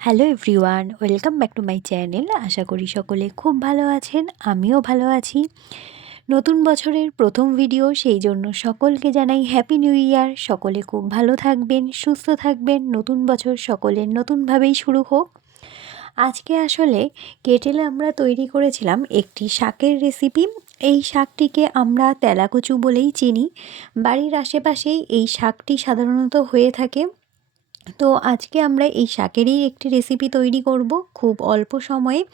Hello everyone welcome back to my channel আশা করি সকলে খুব ভালো আছেন, আমিও ভালো আছি। নতুন বছরের প্রথম ভিডিও সেই জন্য সকলকে জানাই হ্যাপি নিউ ইয়ার সকলে খুব ভালো থাকবেন, সুস্থ থাকবেন। নতুন বছর সকলের নতুনভাবেই শুরু হোক। আজকে আসলে কেটেলে আমরা তৈরি করেছিলাম একটি শাকের রেসিপি এই শাকটিকে আমরা তেলাকচু বলেই চিনি। বাড়ির আশেপাশেই এই শাকটি সাধারণত হয়ে থাকে। তো আজকে আমরা এই শাকেরই একটি রেসিপি তৈরি করব খুব অল্প সময়ে।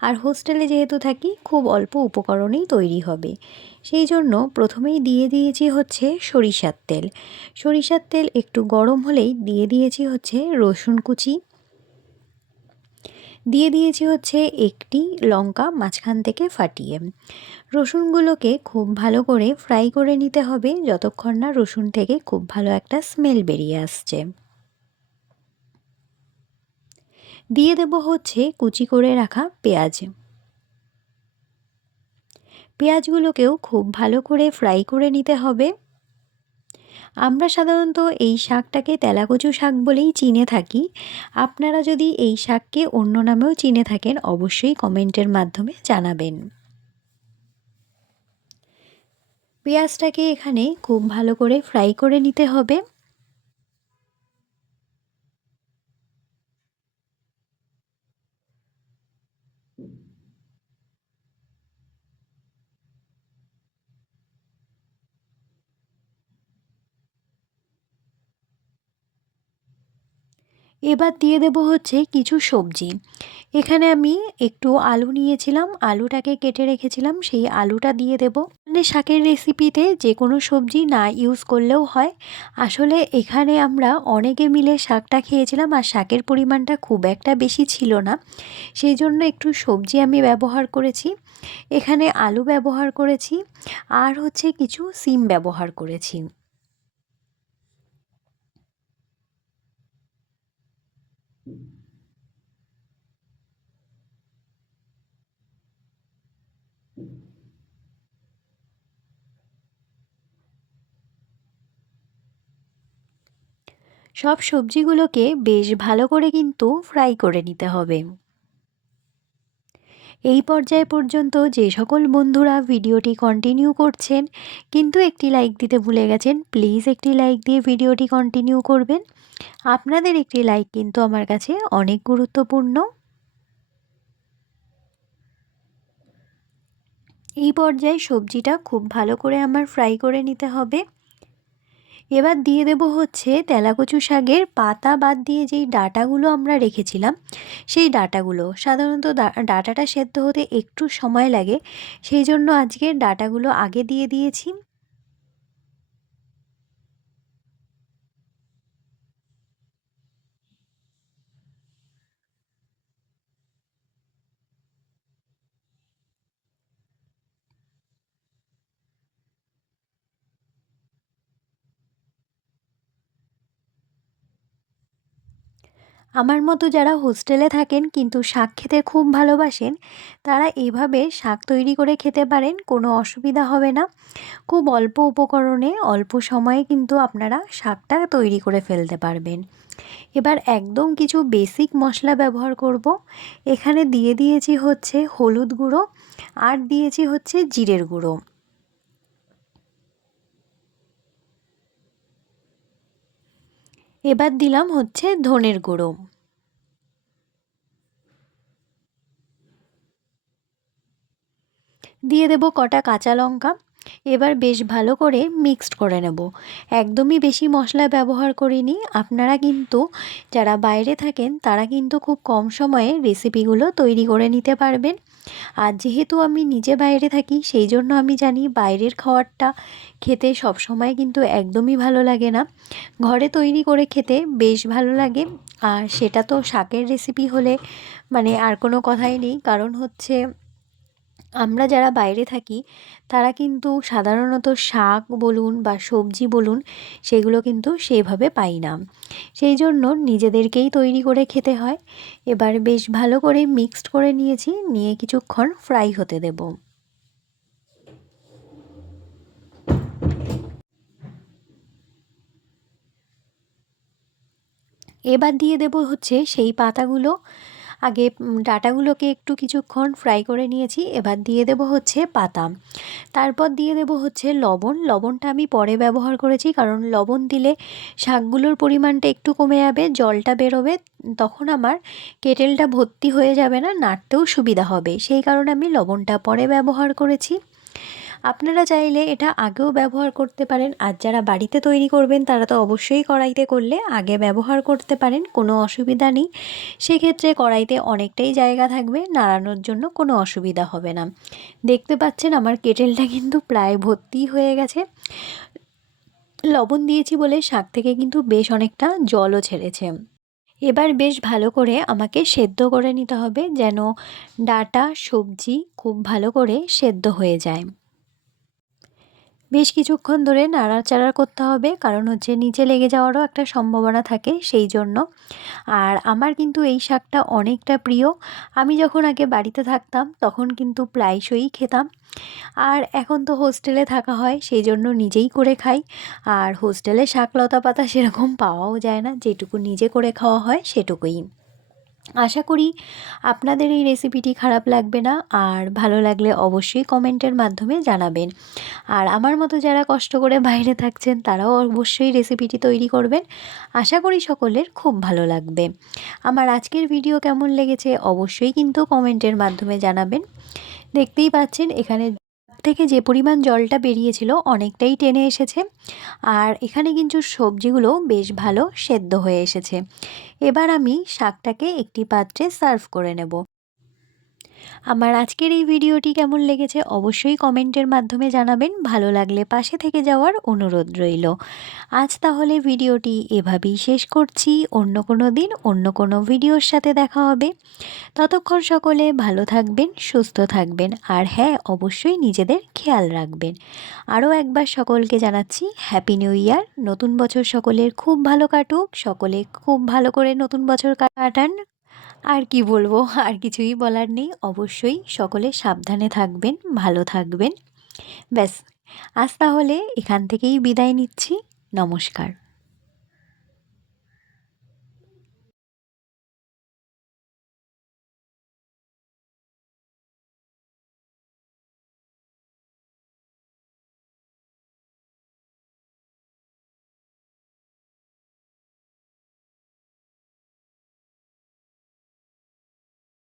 আর হোস্টেলে যেহেতু থাকি, খুব অল্প উপকরণেই তৈরি হবে। সেই জন্য প্রথমেই দিয়ে দিয়েছি হচ্ছে সরিষার তেল। সরিষার তেল একটু গরম হলেই দিয়ে দিয়েছি হচ্ছে রসুন কুচি। দিয়ে দিয়েছি হচ্ছে একটি লঙ্কা মাঝখান থেকে ফাটিয়ে। রসুনগুলোকে খুব ভালো করে ফ্রাই করে নিতে হবে, যতক্ষণ না রসুন থেকে খুব ভালো একটা স্মেল বেরিয়ে আসছে। দিয়ে দেব হচ্ছে কুচি করে রাখা পেঁয়াজ। পেঁয়াজগুলোকেও খুব ভালো করে ফ্রাই করে নিতে হবে। আমরা সাধারণত এই শাকটাকে তেলাকচু শাক বলেই চিনে থাকি। আপনারা যদি এই শাককে অন্য নামেও চিনে থাকেন, অবশ্যই কমেন্টের মাধ্যমে জানাবেন। পেঁয়াজটাকে এখানে খুব ভালো করে ফ্রাই করে নিতে হবে। এবার দিয়ে দেব হচ্ছে কিছু সবজি। এখানে আমি একটু আলু নিয়েছিলাম, আলুটাকে কেটে রেখেছিলাম, সেই আলুটা দিয়ে দেব। মানে শাকের রেসিপিতে যে কোনো সবজি না ইউজ করলেও হয়। আসলে এখানে আমরা অনেকে মিলে শাকটা খেয়েছিলাম আর শাকের পরিমাণটা খুব একটা বেশি ছিল না। সেই জন্য একটু সবজি আমি ব্যবহার করেছি। এখানে আলু ব্যবহার করেছি আর হচ্ছে কিছু সিম ব্যবহার করেছি। সব সবজিগুলোকে বেশ ভালো করে কিন্তু ফ্রাই করে নিতে হবে। এই পর্যায় পর্যন্ত যে সকল বন্ধুরা ভিডিওটি কন্টিনিউ করছেন, কিন্তু একটি লাইক দিতে ভুলে গেছেন প্লিজ একটি লাইক দিয়ে ভিডিওটি কন্টিনিউ করবেন। আপনাদের একটি লাইক কিন্তু আমার কাছে অনেক গুরুত্বপূর্ণ। এই পর্যায়ে সবজিটা খুব ভালো করে আমার ফ্রাই করে নিতে হবে। এবার দিয়ে দেব হচ্ছে তেলাকচু শাকের পাতা বাদ দিয়ে যেই ডাটাগুলো আমরা রেখেছিলাম, সেই ডাটাগুলো। সাধারণত ডাটাটা সেদ্ধ হতে একটু সময় লাগে। সেই জন্য আজকে ডাটাগুলো আগে দিয়ে দিয়েছি। আমার মতো যারা হোস্টেলে থাকেন কিন্তু শাক খেতে খুব ভালোবাসেন, তারা এভাবে শাক তৈরি করে খেতে পারেন, কোনো অসুবিধা হবে না। খুব অল্প উপকরণে, অল্প সময়ে কিন্তু আপনারা শাকটা তৈরি করে ফেলতে পারবেন। এবার একদম কিছু বেসিক মশলা ব্যবহার করব। এখানে দিয়ে দিয়েছি হচ্ছে হলুদ গুঁড়ো, আর দিয়েছি হচ্ছে জিরের গুঁড়ো। এবার দিলাম হচ্ছে ধনের গুঁড়ো। দিয়ে দেব কটা কাঁচা লঙ্কা। এবার বেশ ভালো করে মিক্সড করে নেব। একদমই বেশি মশলা ব্যবহার করিনি, আপনারা কিন্তু যারা বাইরে থাকেন, তারা কিন্তু খুব কম সময়ে রেসিপিগুলো তৈরি করে নিতে পারবেন। আর যেহেতু আমি নিজে বাইরে থাকি, সেই জন্য আমি জানি বাইরের খাবারটা খেতে সব সময় কিন্তু একদমই ভালো লাগে না। ঘরে তৈরি করে খেতে বেশ ভালো লাগে। আর সেটা তো শাকের রেসিপি হলে মানে আর কোনো কথাই নেই। কারণ হচ্ছে আমরা যারা বাইরে থাকি, তারা কিন্তু সাধারণত শাক বলুন বা সবজি বলুন, সেগুলো কিন্তু সেভাবে পাই না। সেই জন্য নিজেদেরকেই তৈরি করে খেতে হয়। এবার বেশ ভালো করে মিক্সড করে নিয়েছি, নিয়ে কিছুক্ষণ ফ্রাই হতে দেব। এবার দিয়ে দেব হচ্ছে সেই পাতাগুলো। আগে ডাটাগুলোকে একটু কিছুক্ষণ ফ্রাই করে নিয়েছি, এবার দিয়ে দেব হচ্ছে পাতা। তারপর দিয়ে দেব হচ্ছে লবণ। লবণটা আমি পরে ব্যবহার করেছি, কারণ লবণ দিলে শাকগুলোর পরিমাণটা একটু কমে যাবে, জলটা বেরোবে, তখন আমার কেটেলটা ভর্তি হয়ে যাবে না, নাড়তেও সুবিধা হবে। সেই কারণে আমি লবণটা পরে ব্যবহার করেছি। আপনারা চাইলে এটা আগেও ব্যবহার করতে পারেন। আর যারা বাড়িতে তৈরি করবেন, তারা তো অবশ্যই কড়াইতে করলে আগে ব্যবহার করতে পারেন, কোনো অসুবিধা নেই। সেক্ষেত্রে কড়াইতে অনেকটাই জায়গা থাকবে, নাড়ানোর জন্য কোনো অসুবিধা হবে না। দেখতে পাচ্ছেন আমার কেটেলটা কিন্তু প্রায় ভর্তি হয়ে গেছে। লবণ দিয়েছি বলে শাক থেকে কিন্তু বেশ অনেকটা জলও ছেড়েছে। এবার বেশ ভালো করে আমাকে সেদ্ধ করে নিতে হবে যেন ডাটা, সবজি খুব ভালো করে সেদ্ধ হয়ে যায়। বেশ কিছুক্ষণ ধরে নাড়াচাড়া করতে হবে, কারণ হচ্ছে নিচে লেগে যাওয়ারও একটা সম্ভাবনা থাকে সেই জন্য। আর আমার কিন্তু এই শাকটা অনেকটা প্রিয়। আমি যখন আগে বাড়িতে থাকতাম, তখন কিন্তু প্রায়শই খেতাম। আর এখন তো হোস্টেলে থাকা হয়, সেই জন্য নিজেই করে খাই। আর হোস্টেলে শাক, লতা পাতা সেরকম পাওয়াও যায় না, যেটুকু নিজে করে খাওয়া হয় সেটুকুই। আশা করি আপনাদের এই রেসিপিটি খারাপ লাগবে না, আর ভালো লাগলে অবশ্যই কমেন্টের মাধ্যমে জানাবেন। আর আমার মতো যারা কষ্ট করে বাইরে থাকছেন, তারাও অবশ্যই রেসিপিটি তৈরি করবেন। আশা করি সকলের খুব ভালো লাগবে। আমার আজকের ভিডিও কেমন লেগেছে অবশ্যই কিন্তু কমেন্টের মাধ্যমে জানাবেন। দেখতেই পাচ্ছেন এখানে থেকে যে পরিমাণ জলটা বেরিয়েছিল অনেকটাই টেনে এসেছে। আর এখানে কিন্তু সবজিগুলো বেশ ভালো সেদ্ধ হয়ে এসেছে। এবার আমি শাকটাকে একটি পাত্রে সার্ভ করে নেব। আমার আজকের এই ভিডিওটি কেমন লেগেছে অবশ্যই কমেন্টের মাধ্যমে জানাবেন। ভালো লাগলে পাশে থেকে যাওয়ার অনুরোধ রইল। আজ তাহলে ভিডিওটি এভাবেই শেষ করছি। অন্য কোনো দিন অন্য কোনো ভিডিওর সাথে দেখা হবে। ততক্ষণ সকলে ভালো থাকবেন, সুস্থ থাকবেন আর হ্যাঁ অবশ্যই নিজেদের খেয়াল রাখবেন। আরও একবার সকলকে জানাচ্ছি হ্যাপি নিউ ইয়ার নতুন বছর সকলের খুব ভালো কাটুক। সকলে খুব ভালো করে নতুন বছর কাটান। আর কি বলব? আর কিছুই বলার নেই। অবশ্যই সকলে সাবধানে থাকবেন, ভালো থাকবেন। ব্যাস, আজ তাহলে এখান থেকেই বিদায় নিচ্ছি। নমস্কার।